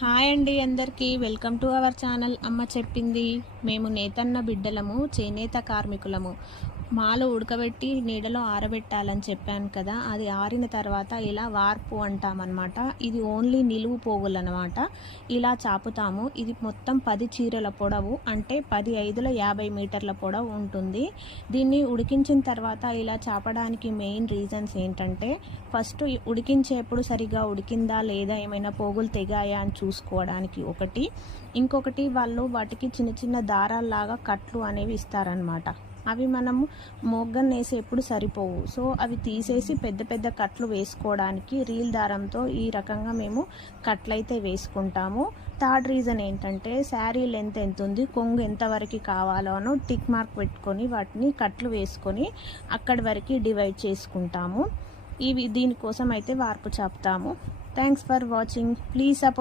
Hi అండి, అందరికీ welcome to our channel. అమ్మ చెప్పింది. మేము నేతన్న బిడ్డలము, చేనేత కార్మికులము. మాలు ఉడకబెట్టి నీడలో ఆరబెట్టాలని చెప్పాను కదా, అది ఆరిన తర్వాత ఇలా వార్పు అంటామన్నమాట. ఇది ఓన్లీ నిలువు పోగులు అనమాట. ఇలా చాపుతాము. ఇది మొత్తం 10 చీరల పొడవు, అంటే 10 5ల 50 మీటర్ల పొడవు ఉంటుంది. దీన్ని ఉడికించిన తర్వాత ఇలా చాపడానికి మెయిన్ రీజన్స్ ఏంటంటే, ఫస్ట్ ఉడికించేప్పుడు సరిగా ఉడికిందా లేదా, ఏమైనా పోగులు తెగాయా అని చూసుకోవడానికి ఒకటి. ఇంకొకటి, వాళ్ళు వాటికి చిన్న చిన్న దారాల్లాగా కట్లు అనేవి ఇస్తారనమాట. అవి మనము మోగ్గన్నేసి ఎప్పుడు సరిపోవు. సో అవి తీసేసి పెద్ద పెద్ద కట్లు వేసుకోవడానికి రీల్ దారంతో ఈ రకంగా మేము కట్లయితే వేసుకుంటాము. థర్డ్ రీజన్ ఏంటంటే, శారీ లెంత్ ఎంత ఉంది, కొంగు ఎంతవరకు కావాలో అనో టిక్ మార్క్ పెట్టుకొని వాటిని కట్లు వేసుకొని అక్కడి వరకు డివైడ్ చేసుకుంటాము. దీనికోసం అయితే వార్పు చాపుతాము. Thanks for watching. Please support.